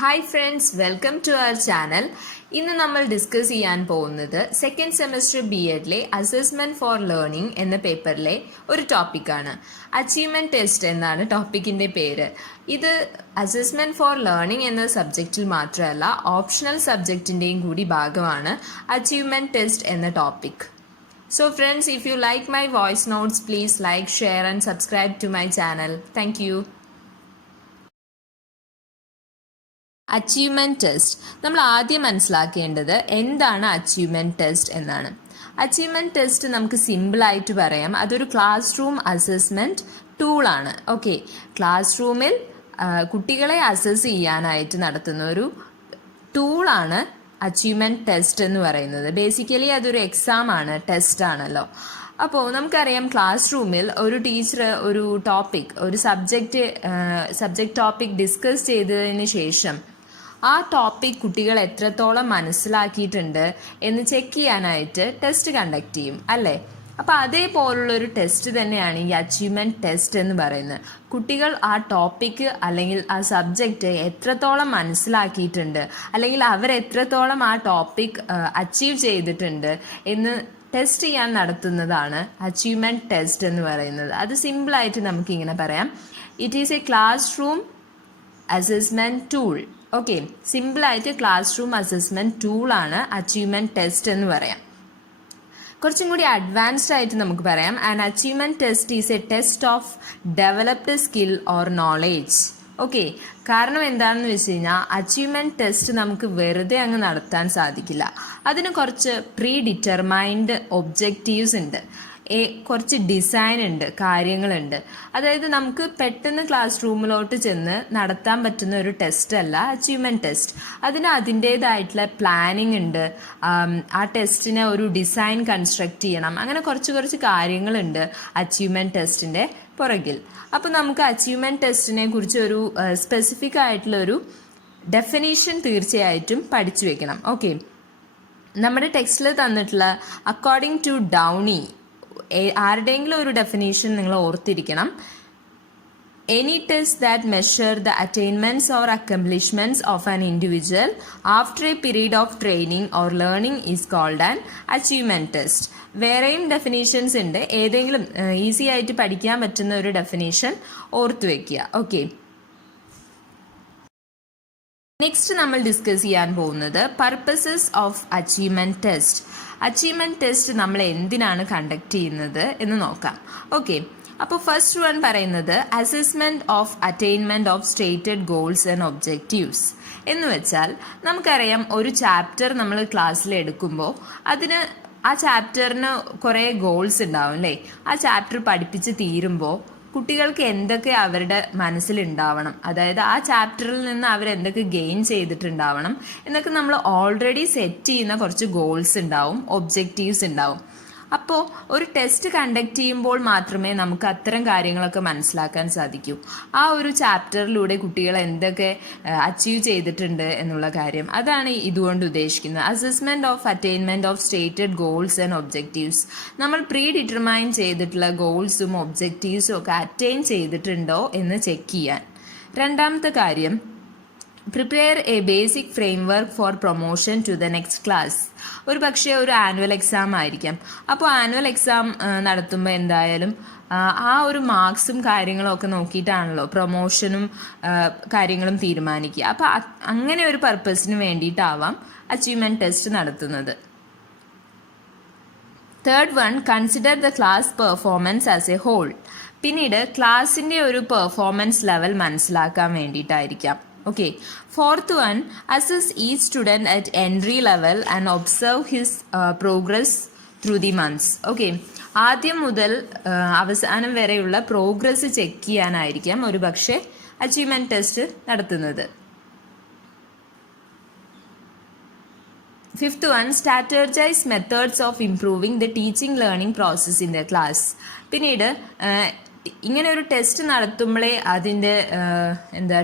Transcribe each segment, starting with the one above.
Hi friends, welcome to our channel. ഇന്ന് നമ്മൾ discuss ചെയ്യാൻ പോകുന്നത് സെക്കൻഡ് സെമസ്റ്റർ BEdലെ അസസ്മെൻറ്റ് ഫോർ ലേണിംഗ് എന്ന പേപ്പറിലെ ഒരു ടോപ്പിക്കാണ്. അച്ചീവ്മെൻറ്റ് ടെസ്റ്റ് എന്നാണ് ടോപ്പിക്കിൻ്റെ പേര്. ഇത് അസസ്മെൻറ്റ് ഫോർ ലേണിംഗ് എന്ന സബ്ജക്റ്റിൽ മാത്രമല്ല, ഓപ്ഷണൽ സബ്ജക്റ്റിൻ്റെയും കൂടി ഭാഗമാണ് അച്ചീവ്മെൻറ്റ് ടെസ്റ്റ് എന്ന topic. So friends, if you like my voice notes, please like, share and subscribe to my channel. Thank you. Achievement test. നമ്മൾ ആദ്യം മനസ്സിലാക്കേണ്ടത് എന്താണ് അച്ചീവ്മെൻറ്റ് ടെസ്റ്റ് എന്നാണ്. അച്ചീവ്മെൻറ്റ് ടെസ്റ്റ് നമുക്ക് സിമ്പിളായിട്ട് പറയാം, അതൊരു ക്ലാസ് റൂം അസസ്മെൻറ്റ് ടൂളാണ്. ഓക്കെ, ക്ലാസ് റൂമിൽ കുട്ടികളെ അസസ് ചെയ്യാനായിട്ട് നടത്തുന്ന ഒരു ടൂളാണ് അച്ചീവ്മെൻറ്റ് ടെസ്റ്റ് എന്ന് പറയുന്നത്. ബേസിക്കലി അതൊരു എക്സാം ആണ്, ടെസ്റ്റ് ആണല്ലോ. അപ്പോൾ നമുക്കറിയാം, ക്ലാസ് റൂമിൽ ഒരു ടീച്ചർ ഒരു ടോപ്പിക്, ഒരു സബ്ജക്റ്റ് ടോപ്പിക് ഡിസ്കസ് ചെയ്തതിന് ശേഷം ആ ടോപ്പിക് കുട്ടികൾ എത്രത്തോളം മനസ്സിലാക്കിയിട്ടുണ്ട് എന്ന് ചെക്ക് ചെയ്യാനായിട്ട് ടെസ്റ്റ് കണ്ടക്ട് ചെയ്യും അല്ലേ. അപ്പോൾ അതേപോലുള്ളൊരു ടെസ്റ്റ് തന്നെയാണ് ഈ അച്ചീവ്മെൻറ്റ് ടെസ്റ്റ് എന്ന് പറയുന്നത്. കുട്ടികൾ ആ ടോപ്പിക്ക് അല്ലെങ്കിൽ ആ സബ്ജക്റ്റ് എത്രത്തോളം മനസ്സിലാക്കിയിട്ടുണ്ട്, അല്ലെങ്കിൽ അവരെത്രത്തോളം ആ ടോപ്പിക് അച്ചീവ് ചെയ്തിട്ടുണ്ട് എന്ന് ടെസ്റ്റ് ചെയ്യാൻ നടത്തുന്നതാണ് അച്ചീവ്മെൻറ്റ് ടെസ്റ്റ് എന്ന് പറയുന്നത്. അത് സിമ്പിളായിട്ട് നമുക്കിങ്ങനെ പറയാം, it is a class room assessment tool. Okay, സിമ്പിളായിട്ട് ക്ലാസ് റൂം അസസ്മെൻറ്റ് ടൂളാണ് അച്ചീവ്മെൻറ്റ് ടെസ്റ്റ് എന്ന് പറയാം. കുറച്ചും കൂടി അഡ്വാൻസ്ഡ് ആയിട്ട് നമുക്ക് പറയാം, an achievement test is a test of developed skill or knowledge. Okay, കാരണം എന്താണെന്ന് വെച്ച് കഴിഞ്ഞാൽ അച്ചീവ്മെൻറ്റ് ടെസ്റ്റ് നമുക്ക് വെറുതെ അങ്ങ് നടത്താൻ സാധിക്കില്ല. അതിന് കുറച്ച് പ്രീ ഡിറ്റർമൈൻഡ് ഒബ്ജക്റ്റീവ്സ് ഉണ്ട്, കുറച്ച് ഡിസൈൻ ഉണ്ട്, കാര്യങ്ങളുണ്ട്. അതായത് നമുക്ക് പെട്ടെന്ന് ക്ലാസ് റൂമിലോട്ട് ചെന്ന് നടത്താൻ പറ്റുന്ന ഒരു ടെസ്റ്റ് അല്ല അച്ചീവ്മെൻറ്റ് ടെസ്റ്റ്. അതിന് അതിൻ്റേതായിട്ടുള്ള പ്ലാനിങ് ഉണ്ട്. ആ ടെസ്റ്റിനെ ഒരു ഡിസൈൻ കൺസ്ട്രക്ട് ചെയ്യണം. അങ്ങനെ കുറച്ച് കാര്യങ്ങളുണ്ട് അച്ചീവ്മെൻറ്റ് ടെസ്റ്റിൻ്റെ പുറകിൽ. അപ്പോൾ നമുക്ക് അച്ചീവ്മെൻറ്റ് ടെസ്റ്റിനെ കുറിച്ച് ഒരു സ്പെസിഫിക് ആയിട്ടുള്ളൊരു ഡെഫിനീഷൻ തീർച്ചയായിട്ടും പഠിച്ചു വെക്കണം. ഓക്കെ, നമ്മുടെ ടെക്സ്റ്റിൽ തന്നിട്ടുള്ള അക്കോർഡിംഗ് ടു ഡൗണി ആരുടെയെങ്കിലും ഒരു ഡെഫിനേഷൻ നിങ്ങൾ ഓർത്തിരിക്കണം. Any test that measure the attainments or accomplishments of an individual after a period of training or learning is called an achievement test. വേറെയും ഡെഫിനേഷൻസ് ഉണ്ട്, ഏതെങ്കിലും ഈസി ആയിട്ട് പഠിക്കാൻ പറ്റുന്ന ഒരു ഡെഫിനേഷൻ ഓർത്തു വയ്ക്കുക. ഓക്കെ, നെക്സ്റ്റ് നമ്മൾ ഡിസ്കസ് ചെയ്യാൻ പോകുന്നത് purposes of achievement test. Achievement test നമ്മൾ എന്തിനാണ് കണ്ടക്ട് ചെയ്യുന്നത് എന്ന് നോക്കാം. ഓക്കെ, അപ്പോൾ ഫസ്റ്റ് വൺ പറയുന്നത് assessment of attainment of stated goals and objectives എന്ന് വെച്ചാൽ, നമുക്കറിയാം ഒരു ചാപ്റ്റർ നമ്മൾ ക്ലാസ്സിൽ എടുക്കുമ്പോൾ ആ ചാപ്റ്ററിന് കുറേ ഗോൾസ് ഉണ്ടാവും അല്ലേ. ആ ചാപ്റ്റർ പഠിപ്പിച്ച് തീരുമ്പോൾ കുട്ടികൾക്ക് എന്തൊക്കെ അവരുടെ മനസ്സിലുണ്ടാവണം, അതായത് ആ ചാപ്റ്ററിൽ നിന്ന് അവരെന്തൊക്കെ ഗെയിൻ ചെയ്തിട്ടുണ്ടാവണം എന്നൊക്കെ നമ്മൾ ഓൾറെഡി സെറ്റ് ചെയ്യുന്ന കുറച്ച് ഗോൾസ് ഉണ്ടാവും, ഒബ്ജക്റ്റീവ്സ് ഉണ്ടാവും. അപ്പോൾ ഒരു ടെസ്റ്റ് കണ്ടക്ട് ചെയ്യുമ്പോൾ മാത്രമേ നമുക്ക് അത്തരം കാര്യങ്ങളൊക്കെ മനസ്സിലാക്കാൻ സാധിക്കൂ. ആ ഒരു ചാപ്റ്ററിലൂടെ കുട്ടികൾ എന്തൊക്കെ അച്ചീവ് ചെയ്തിട്ടുണ്ട് എന്നുള്ള കാര്യം, അതാണ് ഇതുകൊണ്ട് ഉദ്ദേശിക്കുന്നത്. Assessment of attainment of stated goals and objectives. നമ്മൾ പ്രീ ഡിറ്റർമൈൻ ചെയ്തിട്ടുള്ള ഗോൾസും ഒബ്ജക്റ്റീവ്സും ഒക്കെ അറ്റൈൻ ചെയ്തിട്ടുണ്ടോ എന്ന് ചെക്ക് ചെയ്യാൻ. രണ്ടാമത്തെ കാര്യം, prepare a basic framework for promotion to the next class. ഒരു പക്ഷേ ഒരു ആനുവൽ എക്സാം ആയിരിക്കാം. അപ്പോൾ ആനുവൽ എക്സാം നടത്തുമ്പോൾ എന്തായാലും ആ ഒരു മാർക്സും കാര്യങ്ങളും ഒക്കെ നോക്കിയിട്ടാണല്ലോ പ്രൊമോഷനും കാര്യങ്ങളും തീരുമാനിക്കുക. അപ്പോൾ അങ്ങനെ ഒരു പർപ്പസിന് വേണ്ടിയിട്ടാവാം അച്ചീവ്മെൻറ്റ് ടെസ്റ്റ് നടത്തുന്നത്. Third one, consider the class performance as a whole. പിന്നീട് ക്ലാസിൻ്റെ ഒരു പെർഫോമൻസ് ലെവൽ മനസ്സിലാക്കാൻ വേണ്ടിയിട്ടായിരിക്കാം. Okay, fourth one, assess each student at entry level and observe his progress through the months. Okay, ആദ്യം മുതൽ അവസാനം വരെയുള്ള പ്രോഗ്രസ് ചെക്ക് ചെയ്യാനായിരിക്കാം ഒരു പക്ഷേ അച്ചീവ്മെൻറ്റ് ടെസ്റ്റ് നടത്തുന്നത്. Fifth one, strategise methods of improving the teaching learning process in the class. പിന്നീട് ഇങ്ങനെ ഒരു ടെസ്റ്റ് നടത്തുമ്പോഴേ അതിൻ്റെ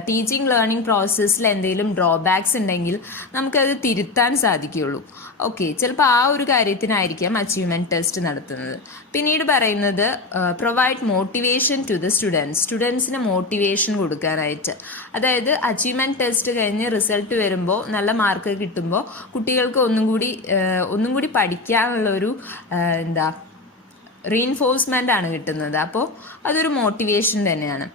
ടീച്ചിങ് ലേണിംഗ് പ്രോസസ്സിൽ എന്തെങ്കിലും ഡ്രോബാക്സ് ഉണ്ടെങ്കിൽ നമുക്കത് തിരുത്താൻ സാധിക്കുകയുള്ളൂ. ഓക്കെ, ചിലപ്പോൾ ആ ഒരു കാര്യത്തിനായിരിക്കാം അച്ചീവ്മെൻറ്റ് ടെസ്റ്റ് നടത്തുന്നത്. പിന്നീട് പറയുന്നത് പ്രൊവൈഡ് മോട്ടിവേഷൻ ടു ദ സ്റ്റുഡൻസിന് മോട്ടിവേഷൻ കൊടുക്കാനായിട്ട്. അതായത് അച്ചീവ്മെൻറ്റ് ടെസ്റ്റ് കഴിഞ്ഞ് റിസൾട്ട് വരുമ്പോൾ നല്ല മാർക്ക് കിട്ടുമ്പോൾ കുട്ടികൾക്ക് ഒന്നും കൂടി പഠിക്കാനുള്ളൊരു റീഇൻഫോഴ്സ്മെൻ്റ് ആണ് കിട്ടുന്നത്. അപ്പോൾ അതൊരു മോട്ടിവേഷൻ തന്നെയാണ്.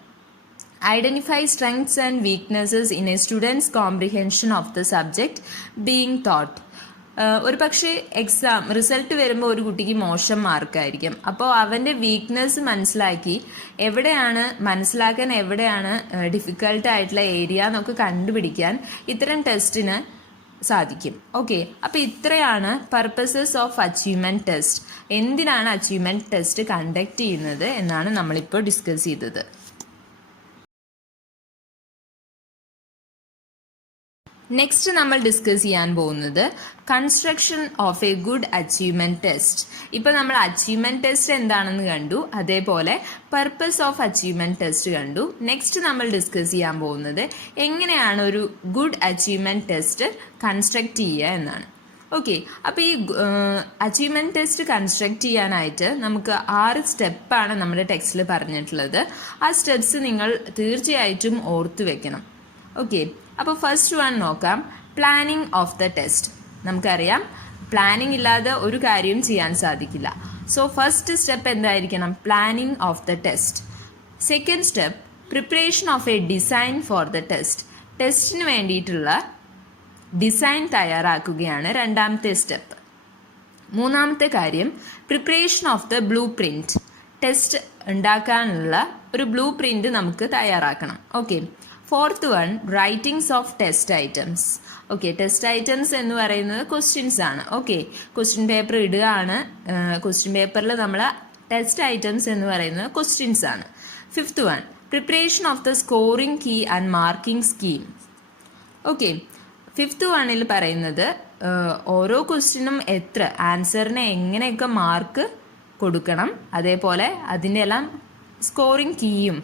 Identify strengths and weaknesses in A students comprehension of the subject being thought. ഒരു പക്ഷേ റിസൾട്ട് വരുമ്പോൾ ഒരു കുട്ടിക്ക് മോശം മാർക്കായിരിക്കും. അപ്പോൾ അവൻ്റെ വീക്ക്നെസ് മനസ്സിലാക്കാൻ എവിടെയാണ് ഡിഫിക്കൽട്ടായിട്ടുള്ള ഏരിയ എന്നൊക്കെ കണ്ടുപിടിക്കാൻ ഇത്തരം ടെസ്റ്റിന് സാധിക്കും. ഓക്കെ, അപ്പോൾ ഇത്രയാണ് പർപ്പസസ് ഓഫ് അച്ചീവ്മെൻറ്റ് ടെസ്റ്റ്. എന്തിനാണ് അച്ചീവ്മെൻറ്റ് ടെസ്റ്റ് കണ്ടക്ട് ചെയ്യുന്നത് എന്നാണ് നമ്മളിപ്പോൾ ഡിസ്കസ് ചെയ്തത്. നെക്സ്റ്റ് നമ്മൾ ഡിസ്കസ് ചെയ്യാൻ പോകുന്നത് construction of A good achievement test. ഇപ്പോൾ നമ്മൾ അച്ചീവ്മെൻറ്റ് ടെസ്റ്റ് എന്താണെന്ന് കണ്ടു, അതേപോലെ പർപ്പസ് ഓഫ് അച്ചീവ്മെൻറ്റ് ടെസ്റ്റ് കണ്ടു. നെക്സ്റ്റ് നമ്മൾ ഡിസ്കസ് ചെയ്യാൻ പോകുന്നത് എങ്ങനെയാണ് ഒരു ഗുഡ് അച്ചീവ്മെൻറ്റ് ടെസ്റ്റ് കൺസ്ട്രക്ട് ചെയ്യുക എന്നാണ്. ഓക്കെ, അപ്പോൾ ഈ അച്ചീവ്മെൻറ്റ് ടെസ്റ്റ് കൺസ്ട്രക്ട് ചെയ്യാനായിട്ട് നമുക്ക് 6 സ്റ്റെപ്പാണ് നമ്മുടെ ടെക്സ്റ്റിൽ പറഞ്ഞിട്ടുള്ളത്. ആ സ്റ്റെപ്സ് നിങ്ങൾ തീർച്ചയായിട്ടും ഓർത്തു വെക്കണം. ഓക്കെ, അപ്പോൾ ഫസ്റ്റ് വൺ നോക്കാം, പ്ലാനിങ് ഓഫ് ദ ടെസ്റ്റ്. നമുക്കറിയാം പ്ലാനിങ് ഇല്ലാതെ ഒരു കാര്യവും ചെയ്യാൻ സാധിക്കില്ല. സോ ഫസ്റ്റ് സ്റ്റെപ്പ് എന്തായിരിക്കണം? Planning of the test. Second step preparation of a design for the test. ടെസ്റ്റിന് വേണ്ടിയിട്ടുള്ള ഡിസൈൻ തയ്യാറാക്കുകയാണ് രണ്ടാമത്തെ സ്റ്റെപ്പ്. മൂന്നാമത്തെ കാര്യം preparation of the blue print. Test ഉണ്ടാക്കാനുള്ള ഒരു ബ്ലൂ പ്രിൻറ്റ് നമുക്ക് തയ്യാറാക്കണം. Okay, fourth one writings of test items. Okay, test items എന്ന് പറയുന്നത് ക്വസ്റ്റ്യൻസ് ആണ്. ഓക്കെ, ക്വസ്റ്റ്യൻ പേപ്പർ ഇടുകയാണ്. ക്വസ്റ്റ്യൻ പേപ്പറിൽ നമ്മൾ ടെസ്റ്റ് ഐറ്റംസ് എന്ന് പറയുന്നത് ക്വസ്റ്റ്യൻസ് ആണ്. Fifth one preparation of the scoring key and marking scheme. Okay, fifth വണ്ണിൽ പറയുന്നത് ഓരോ ക്വസ്റ്റ്യനും ആൻസറിന് എങ്ങനെയൊക്കെ മാർക്ക് കൊടുക്കണം, അതേപോലെ അതിൻ്റെ എല്ലാം സ്കോറിംഗ് കീയും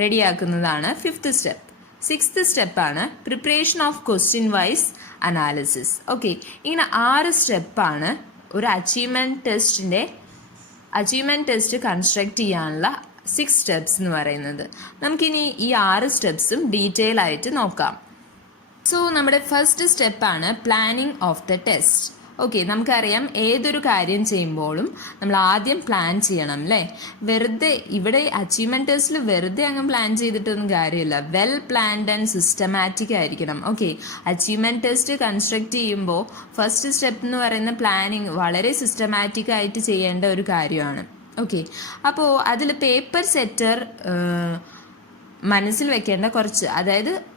റെഡിയാക്കുന്നതാണ് ഫിഫ്ത്ത് സ്റ്റെപ്പ്. സിക്സ്ത് സ്റ്റെപ്പാണ് preparation of question wise analysis. Okay, ഇങ്ങനെ 6 സ്റ്റെപ്പാണ് ഒരു അച്ചീവ്മെൻറ്റ് ടെസ്റ്റ് കൺസ്ട്രക്ട് ചെയ്യാനുള്ള 6 സ്റ്റെപ്സ് എന്ന് പറയുന്നത്. നമുക്കിനി ഈ 6 സ്റ്റെപ്സും ഡീറ്റെയിൽ ആയിട്ട് നോക്കാം. സോ നമ്മുടെ ഫസ്റ്റ് സ്റ്റെപ്പാണ് planning of the test. Okay, നമുക്കറിയാം ഏതൊരു കാര്യം ചെയ്യുമ്പോഴും നമ്മൾ ആദ്യം പ്ലാൻ ചെയ്യണം അല്ലേ. വെറുതെ ഇവിടെ അച്ചീവ്മെൻറ്റ് ടെസ്റ്റിൽ വെറുതെ അങ്ങ് പ്ലാൻ ചെയ്തിട്ടൊന്നും കാര്യമില്ല. വെൽ പ്ലാൻഡ് ആൻഡ് സിസ്റ്റമാറ്റിക് ആയിരിക്കണം. ഓക്കെ, അച്ചീവ്മെൻറ്റ് ടെസ്റ്റ് കൺസ്ട്രക്ട് ചെയ്യുമ്പോൾ ഫസ്റ്റ് സ്റ്റെപ്പ് എന്ന് പറയുന്ന പ്ലാനിങ് വളരെ സിസ്റ്റമാറ്റിക് ആയിട്ട് ചെയ്യേണ്ട ഒരു കാര്യമാണ്. ഓക്കെ, അപ്പോൾ അതിൽ പേപ്പർ സെറ്റർ മനസ്സിൽ വെക്കേണ്ട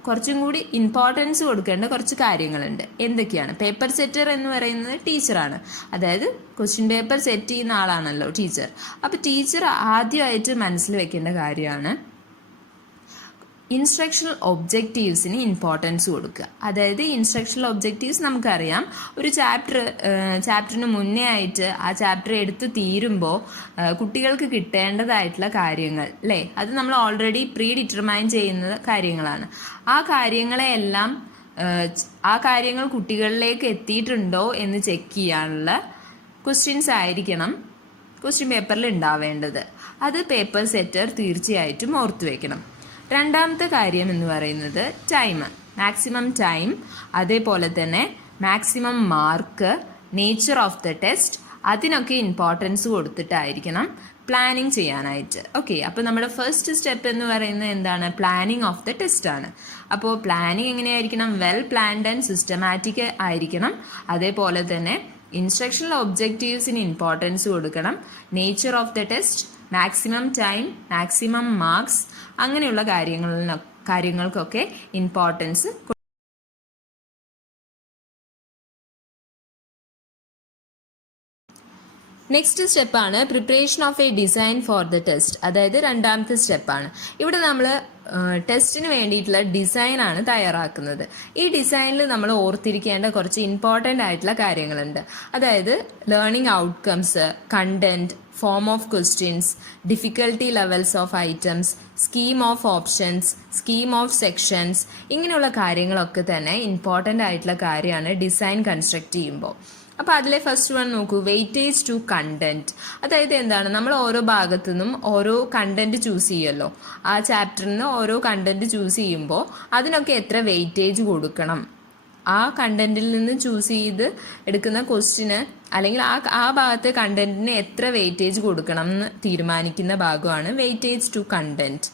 കുറച്ചും കൂടി ഇമ്പോർട്ടൻസ് കൊടുക്കേണ്ട കുറച്ച് കാര്യങ്ങളുണ്ട്. എന്തൊക്കെയാണ്? പേപ്പർ സെറ്റർ എന്ന് പറയുന്നത് ടീച്ചറാണ്. അതായത് ക്വസ്റ്റ്യൻ പേപ്പർ സെറ്റ് ചെയ്യുന്ന ആളാണല്ലോ ടീച്ചർ. അപ്പോൾ ടീച്ചർ ആദ്യമായിട്ട് മനസ്സിൽ വെക്കേണ്ട കാര്യമാണ് ഇൻസ്ട്രക്ഷണൽ ഒബ്ജക്റ്റീവ്സിന് ഇമ്പോർട്ടൻസ് കൊടുക്കുക. അതായത് ഇൻസ്ട്രക്ഷണൽ ഒബ്ജക്റ്റീവ്സ് നമുക്കറിയാം, ഒരു ചാപ്റ്ററിന് മുന്നേ ആയിട്ട് ആ ചാപ്റ്റർ എടുത്ത് തീരുമ്പോൾ കുട്ടികൾക്ക് കിട്ടേണ്ടതായിട്ടുള്ള കാര്യങ്ങൾ അല്ലേ, അത് നമ്മൾ ഓൾറെഡി പ്രീ ഡിറ്റർമൈൻ ചെയ്യുന്ന കാര്യങ്ങളാണ്. ആ കാര്യങ്ങൾ കുട്ടികളിലേക്ക് എത്തിയിട്ടുണ്ടോ എന്ന് ചെക്ക് ചെയ്യാനുള്ള ക്വസ്റ്റ്യൻസ് ആയിരിക്കണം ക്വസ്റ്റ്യൻ പേപ്പറിൽ ഉണ്ടാവേണ്ടത്. അത് പേപ്പർ സെറ്റർ തീർച്ചയായിട്ടും ഓർത്തു വെക്കണം. രണ്ടാമത്തെ കാര്യം എന്ന് പറയുന്നത് മാക്സിമം ടൈം, അതേപോലെ തന്നെ maximum mark, nature of the test, അതിനൊക്കെ ഇമ്പോർട്ടൻസ് കൊടുത്തിട്ടായിരിക്കണം പ്ലാനിങ് ചെയ്യാനായിട്ട്. ഓക്കെ, അപ്പോൾ നമ്മുടെ ഫസ്റ്റ് സ്റ്റെപ്പ് എന്ന് പറയുന്നത് എന്താണ്? പ്ലാനിങ് ഓഫ് ദ ടെസ്റ്റ് ആണ്. അപ്പോൾ പ്ലാനിങ് എങ്ങനെയായിരിക്കണം? വെൽ പ്ലാൻഡ് ആൻഡ് സിസ്റ്റമാറ്റിക് ആയിരിക്കണം. അതേപോലെ തന്നെ ഇൻസ്ട്രക്ഷണൽ ഒബ്ജക്റ്റീവ്സിന് ഇമ്പോർട്ടൻസ് കൊടുക്കണം. Nature of the test, maximum time, maximum marks, അങ്ങനെയുള്ള കാര്യങ്ങൾക്കൊക്കെ ഇമ്പോർട്ടൻസ്. നെക്സ്റ്റ് സ്റ്റെപ്പാണ് preparation of a design for the test. അതായത് രണ്ടാമത്തെ സ്റ്റെപ്പാണ്. ഇവിടെ നമ്മൾ ടെസ്റ്റിന് വേണ്ടിയിട്ടുള്ള ഡിസൈനാണ് തയ്യാറാക്കുന്നത്. ഈ ഡിസൈനിൽ നമ്മൾ ഓർത്തിരിക്കേണ്ട കുറച്ച് ഇമ്പോർട്ടൻ്റ് ആയിട്ടുള്ള കാര്യങ്ങളുണ്ട്. അതായത് learning outcomes, content, form of questions, difficulty levels of items, scheme of options, scheme of sections, ഇങ്ങനെയുള്ള കാര്യങ്ങളൊക്കെ തന്നെ ഇമ്പോർട്ടൻ്റ് ആയിട്ടുള്ള കാര്യമാണ് ഡിസൈൻ കൺസ്ട്രക്ട് ചെയ്യുമ്പോൾ. അപ്പോൾ അതിലെ ഫസ്റ്റ് വൺ നോക്കൂ, വെയിറ്റേജ് ടു കണ്ടന്റ്. അതായത് എന്താണ്, നമ്മൾ ഓരോ ഭാഗത്തു നിന്നും ഓരോ കണ്ടന്റ് ചൂസ് ചെയ്യുമല്ലോ. ആ ചാപ്റ്ററിൽ നിന്ന് ഓരോ കണ്ടന്റ് ചൂസ് ചെയ്യുമ്പോൾ അതിനൊക്കെ എത്ര വെയിറ്റേജ് കൊടുക്കണം, ആ കണ്ടന്റിൽ നിന്ന് ചൂസ് ചെയ്ത് എടുക്കുന്ന ക്വസ്റ്റിന് അല്ലെങ്കിൽ ആ ഭാഗത്തെ കണ്ടന്റിന് എത്ര വെയിറ്റേജ് കൊടുക്കണം എന്ന് തീരുമാനിക്കുന്ന ഭാഗമാണ് weightage to content.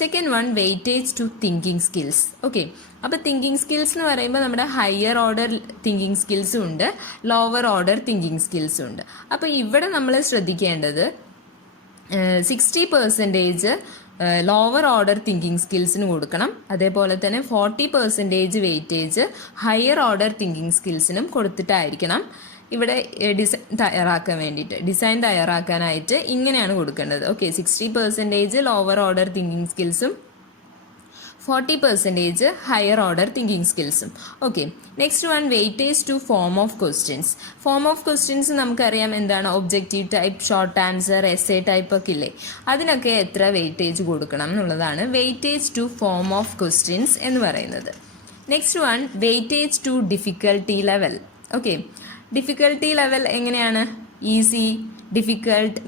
Second one, weightage to thinking skills. Okay, അപ്പോൾ തിങ്കിങ് സ്കിൽസ് എന്ന് പറയുമ്പോൾ നമ്മുടെ ഹയർ ഓർഡർ തിങ്കിങ് സ്കിൽസും ഉണ്ട്, ലോവർ ഓർഡർ തിങ്കിങ് സ്കിൽസും ഉണ്ട്. അപ്പോൾ ഇവിടെ നമ്മൾ ശ്രദ്ധിക്കേണ്ടത് 60% ലോവർ ഓർഡർ തിങ്കിങ് സ്കിൽസിന് കൊടുക്കണം. അതേപോലെ തന്നെ 40% വെയിറ്റേജ് ഹയർ ഓർഡർ തിങ്കിങ് സ്കിൽസിനും കൊടുത്തിട്ടായിരിക്കണം ഇവിടെ ഡിസൈൻ തയ്യാറാക്കാനായിട്ട് ഇങ്ങനെയാണ് കൊടുക്കേണ്ടത്. ഓക്കെ, 60% ലോവർ ഓർഡർ തിങ്കിങ് സ്കിൽസും 40% ഹയർ ഓർഡർ തിങ്കിങ് സ്കിൽസും. Okay, next one, weightage to form of questions. Form of questions നമുക്കറിയാം എന്താണ്, objective type, short answer, essay type ഒക്കെ ഇല്ലേ, അതിനൊക്കെ എത്ര വെയിറ്റേജ് കൊടുക്കണം എന്നുള്ളതാണ് weightage to form of questions എന്ന് പറയുന്നത്. Next one, weightage to difficulty level. Okay, difficulty level എങ്ങനെയാണ്, ഈസി, ഡിഫിക്കൽട്ട്,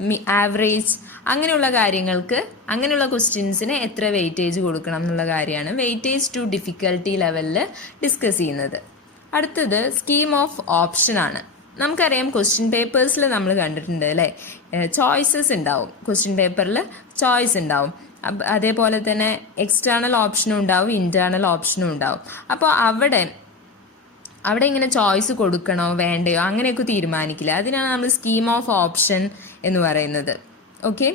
ആവറേജ്, അങ്ങനെയുള്ള കാര്യങ്ങൾക്ക്, അങ്ങനെയുള്ള ക്വസ്റ്റ്യൻസിന് എത്ര വെയിറ്റേജ് കൊടുക്കണം എന്നുള്ള കാര്യമാണ് വെയിറ്റേജ് ടു ഡിഫിക്കൽട്ടി ലെവലിൽ ഡിസ്കസ് ചെയ്യുന്നത്. അടുത്തത് സ്കീം ഓഫ് ഓപ്ഷൻ ആണ്. നമുക്കറിയാം ക്വസ്റ്റ്യൻ പേപ്പേഴ്സിൽ നമ്മൾ കണ്ടിട്ടുണ്ട് അല്ലേ, ചോയ്സസ് ഉണ്ടാവും, ക്വസ്റ്റ്യൻ പേപ്പറിൽ ചോയ്സ് ഉണ്ടാവും. അതേപോലെ തന്നെ എക്സ്റ്റേണൽ ഓപ്ഷനും ഉണ്ടാവും, ഇൻറ്റേർണൽ ഓപ്ഷനും ഉണ്ടാവും. അപ്പോൾ അവിടെ ഇങ്ങനെ ചോയ്സ് കൊടുക്കണോ വേണ്ടയോ അങ്ങനെയൊക്കെ തീരുമാനിക്കില്ല. അതിനാണ് നമ്മൾ സ്കീം ഓഫ് ഓപ്ഷൻ എന്ന് പറയുന്നത്. Okay,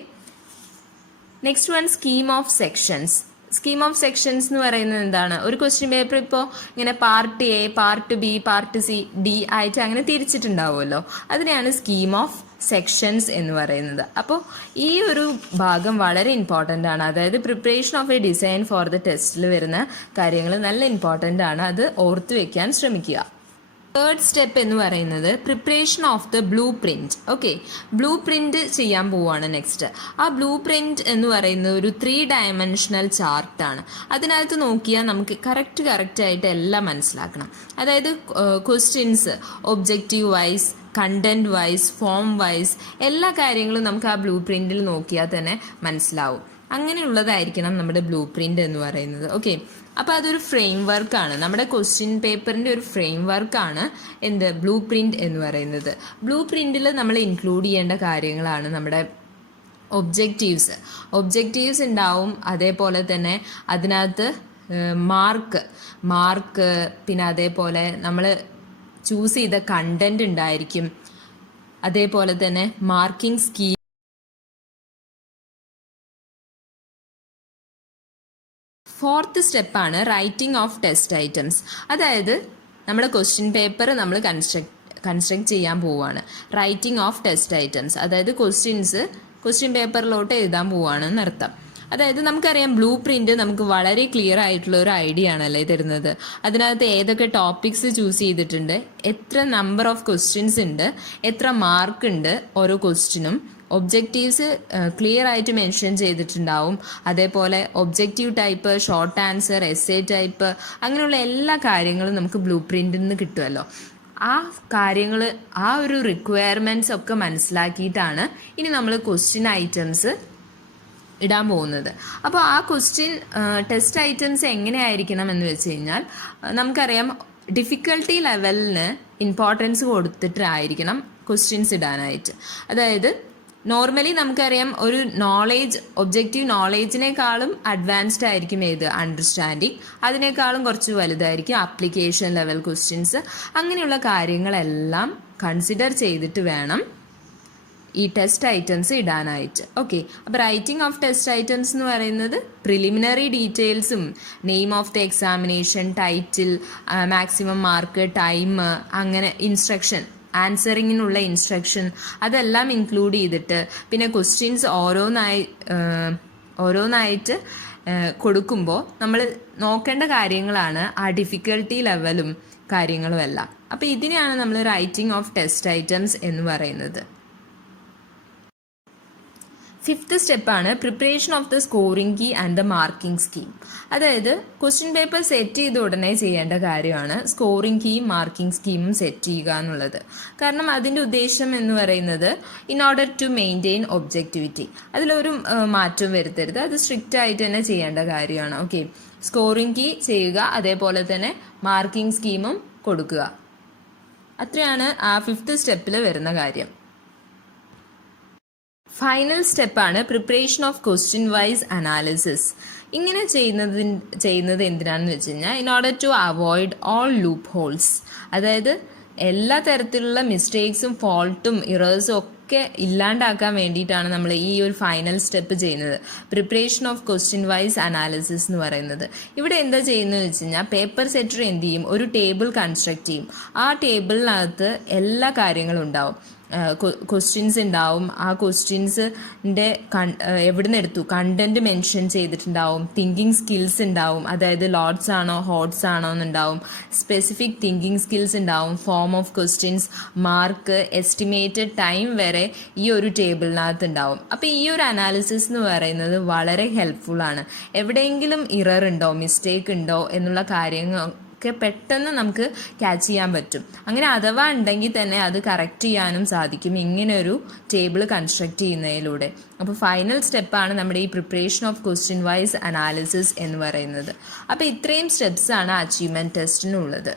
next one, scheme of sections. Scheme of sections എന്ന് പറയുന്നത് എന്താണ്, ഒരു ക്വസ്റ്റ്യൻ പേപ്പർ ഇപ്പോൾ ഇങ്ങനെ part A, part B, part C, D ആയിട്ട് അങ്ങനെ തിരിച്ചിട്ടുണ്ടാവുമല്ലോ, അതിനെയാണ് സ്കീം ഓഫ് സെക്ഷൻസ് എന്ന് പറയുന്നത്. അപ്പോൾ ഈ ഒരു ഭാഗം വളരെ ഇമ്പോർട്ടൻ്റ് ആണ്. അതായത് preparation of a design for the ടെസ്റ്റിൽ വരുന്ന കാര്യങ്ങൾ നല്ല ഇമ്പോർട്ടൻ്റ് ആണ്, അത് ഓർത്ത് വെക്കാൻ ശ്രമിക്കുക. തേർഡ് സ്റ്റെപ്പ് എന്ന് പറയുന്നത് preparation of the blue print. Okay, blue print ചെയ്യാൻ പോവുകയാണ് നെക്സ്റ്റ്. ആ ബ്ലൂ പ്രിന്റ് എന്ന് പറയുന്നത് ഒരു 3 ഡയമെൻഷണൽ ചാർട്ടാണ്. അതിനകത്ത് നോക്കിയാൽ നമുക്ക് കറക്റ്റ് ആയിട്ട് എല്ലാം മനസ്സിലാക്കണം. അതായത് questions objective wise, content wise, form wise, എല്ലാ കാര്യങ്ങളും നമുക്ക് ആ ബ്ലൂ പ്രിന്റിൽ നോക്കിയാൽ തന്നെ മനസ്സിലാവും. അങ്ങനെയുള്ളതായിരിക്കണം നമ്മുടെ ബ്ലൂ പ്രിന്റ് എന്ന് പറയുന്നത്. ഓക്കെ, അപ്പോൾ അതൊരു ഫ്രെയിം വർക്കാണ്, നമ്മുടെ ക്വസ്റ്റ്യൻ പേപ്പറിൻ്റെ ഒരു ഫ്രെയിം വർക്കാണ് എന്ത്, ബ്ലൂ പ്രിന്റ് എന്ന് പറയുന്നത്. ബ്ലൂ പ്രിന്റിൽ നമ്മൾ ഇൻക്ലൂഡ് ചെയ്യേണ്ട കാര്യങ്ങളാണ് നമ്മുടെ ഒബ്ജക്റ്റീവ്സ് ഉണ്ടാവും. അതേപോലെ തന്നെ അതിനകത്ത് മാർക്ക്, പിന്നെ അതേപോലെ നമ്മൾ ചൂസ് ചെയ്ത കണ്ടന്റ് ഉണ്ടായിരിക്കും. അതേപോലെ തന്നെ മാർക്കിംഗ് സ്കീം. ഫോർത്ത് സ്റ്റെപ്പാണ് റൈറ്റിംഗ് ഓഫ് ടെസ്റ്റ് ഐറ്റംസ്. അതായത് നമ്മുടെ ക്വസ്റ്റ്യൻ പേപ്പർ നമ്മൾ കൺസ്ട്രക്ട് ചെയ്യാൻ പോവുകയാണ്. റൈറ്റിംഗ് ഓഫ് ടെസ്റ്റ് ഐറ്റംസ്, അതായത് ക്വസ്റ്റ്യൻ പേപ്പറിലോട്ട് എഴുതാൻ പോവുകയാണ് എന്നർത്ഥം. അതായത് നമുക്കറിയാം ബ്ലൂ പ്രിന്റ് നമുക്ക് വളരെ ക്ലിയർ ആയിട്ടുള്ള ഒരു ഐഡിയ ആണല്ലേ തരുന്നത്. അതിനകത്ത് ഏതൊക്കെ ടോപ്പിക്സ് ചൂസ് ചെയ്തിട്ടുണ്ട്, എത്ര നമ്പർ ഓഫ് ക്വസ്റ്റ്യൻസ് ഉണ്ട്, എത്ര മാർക്ക് ഉണ്ട് ഓരോ ക്വസ്റ്റ്യനും, ഒബ്ജക്റ്റീവ്സ് ക്ലിയർ ആയിട്ട് മെൻഷൻ ചെയ്തിട്ടുണ്ടാവും. അതേപോലെ objective type, short answer, essay type, അങ്ങനെയുള്ള എല്ലാ കാര്യങ്ങളും നമുക്ക് ബ്ലൂ പ്രിന്റിൽ നിന്ന് കിട്ടുമല്ലോ. ആ കാര്യങ്ങൾ, ആ ഒരു റിക്വയർമെൻറ്റ്സ് ഒക്കെ മനസ്സിലാക്കിയിട്ടാണ് ഇനി നമ്മൾ ക്വസ്റ്റ്യൻ ഐറ്റംസ് ഇടാൻ പോകുന്നത്. അപ്പോൾ ആ ക്വസ്റ്റ്യൻ ടെസ്റ്റ് ഐറ്റംസ് എങ്ങനെയായിരിക്കണം എന്ന് വെച്ച് കഴിഞ്ഞാൽ നമുക്കറിയാം ഡിഫിക്കൽട്ടി ലെവലിന് ഇമ്പോർട്ടൻസ് കൊടുത്തിട്ടായിരിക്കണം ക്വസ്റ്റ്യൻസ് ഇടാനായിട്ട്. അതായത് നോർമലി നമുക്കറിയാം ഒരു ഒബ്ജക്റ്റീവ് നോളേജിനേക്കാളും അഡ്വാൻസ്ഡ് ആയിരിക്കും ഏത്, അണ്ടർസ്റ്റാൻഡിങ്, അതിനേക്കാളും കുറച്ച് വലുതായിരിക്കും ആപ്ലിക്കേഷൻ ലെവൽ ക്വസ്റ്റ്യൻസ്. അങ്ങനെയുള്ള കാര്യങ്ങളെല്ലാം കൺസിഡർ ചെയ്തിട്ട് വേണം ഈ ടെസ്റ്റ് ഐറ്റംസ് ഇടാനായിട്ട്. ഓക്കെ, അപ്പോൾ റൈറ്റിംഗ് ഓഫ് ടെസ്റ്റ് ഐറ്റംസ് എന്ന് പറയുന്നത് പ്രിലിമിനറി ഡീറ്റെയിൽസും, name of the examination, title, maximum mark, time, അങ്ങനെ ഇൻസ്ട്രക്ഷൻ, ആൻസറിങ്ങിനുള്ള ഇൻസ്ട്രക്ഷൻ അതെല്ലാം ഇൻക്ലൂഡ് ചെയ്തിട്ട് പിന്നെ ക്വസ്റ്റ്യൻസ് ഓരോന്നായിട്ട് കൊടുക്കുമ്പോൾ നമ്മൾ നോക്കേണ്ട കാര്യങ്ങളാണ് ആ ഡിഫിക്കൽട്ടി ലെവലും കാര്യങ്ങളും എല്ലാം. അപ്പോൾ ഇതിനെയാണ് നമ്മൾ റൈറ്റിംഗ് ഓഫ് ടെസ്റ്റ് ഐറ്റംസ് എന്ന് പറയുന്നത്. 5th സ്റ്റെപ്പാണ് preparation of the scoring key and the marking scheme. അതായത് ക്വസ്റ്റ്യൻ പേപ്പർ സെറ്റ് ചെയ്ത ഉടനെ ചെയ്യേണ്ട കാര്യമാണ് സ്കോറിംഗ് കീയും മാർക്കിംഗ് സ്കീമും സെറ്റ് ചെയ്യുക എന്നുള്ളത്. കാരണം അതിൻ്റെ ഉദ്ദേശം എന്ന് പറയുന്നത് in order to maintain objectivity, അതിലൊരു മാറ്റം വരുത്തരുത്, അത് സ്ട്രിക്റ്റ് ആയിട്ട് തന്നെ ചെയ്യേണ്ട കാര്യമാണ്. ഓക്കെ, സ്കോറിംഗ് കീ ചെയ്യുക, അതേപോലെ തന്നെ മാർക്കിംഗ് സ്കീമും കൊടുക്കുക. അത്രയാണ് ആ 5th സ്റ്റെപ്പിൽ വരുന്ന കാര്യം. ഫൈനൽ സ്റ്റെപ്പാണ് preparation of question wise analysis. ഇങ്ങനെ ചെയ്യുന്നത് എന്തിനാണെന്ന് വെച്ച് കഴിഞ്ഞാൽ in order to avoid all loopholes, അതായത് എല്ലാ തരത്തിലുള്ള മിസ്റ്റേക്സും ഫോൾട്ടും ഇറേഴ്സും ഒക്കെ ഇല്ലാണ്ടാക്കാൻ വേണ്ടിയിട്ടാണ് നമ്മൾ ഈ ഒരു ഫൈനൽ സ്റ്റെപ്പ് ചെയ്യുന്നത്, preparation of question wise analysis എന്ന് പറയുന്നത്. ഇവിടെ എന്താ ചെയ്യുന്നത് വെച്ച് കഴിഞ്ഞാൽ പേപ്പർ സെറ്റർ എന്ത് ചെയ്യും, ഒരു ടേബിൾ കൺസ്ട്രക്ട് ചെയ്യും. ആ ടേബിളിനകത്ത് എല്ലാ കാര്യങ്ങളും ഉണ്ടാവും, ക്വസ്റ്റ്യൻസ് ഉണ്ടാവും. ആ ക്വസ്റ്റ്യൻസിൻ്റെ എവിടെ നിന്ന് എടുത്തു, കണ്ടന്റ് മെൻഷൻ ചെയ്തിട്ടുണ്ടാവും, തിങ്കിങ് സ്കിൽസ് ഉണ്ടാവും, അതായത് ലോട്ട്സ് ആണോ ഹോട്ട്സ് ആണോ എന്നുണ്ടാവും, സ്പെസിഫിക് തിങ്കിങ് സ്കിൽസ് ഉണ്ടാവും, form of questions, mark, estimated time വരെ ഈ ഒരു ടേബിളിനകത്ത് ഉണ്ടാവും. അപ്പോൾ ഈ ഒരു അനാലിസിസ് എന്ന് പറയുന്നത് വളരെ ഹെൽപ്ഫുള്ളാണ്. എവിടെയെങ്കിലും ഇറർ ഉണ്ടോ, മിസ്റ്റേക്ക് ഉണ്ടോ എന്നുള്ള കാര്യങ്ങൾ പെട്ടെന്ന് നമുക്ക് ക്യാച്ച് ചെയ്യാൻ പറ്റും. അങ്ങനെ അഥവാ ഉണ്ടെങ്കിൽ തന്നെ അത് കറക്റ്റ് ചെയ്യാനും സാധിക്കും ഇങ്ങനെ ഒരു ടേബിൾ കൺസ്ട്രക്ട് ചെയ്യുന്നതിലൂടെ. അപ്പോൾ ഫൈനൽ സ്റ്റെപ്പാണ് നമ്മുടെ ഈ preparation of question wise analysis എന്ന് പറയുന്നത്. അപ്പോൾ ഇത്രയും സ്റ്റെപ്സാണ് അച്ചീവ്മെൻറ്റ് ടെസ്റ്റിനുള്ളത്.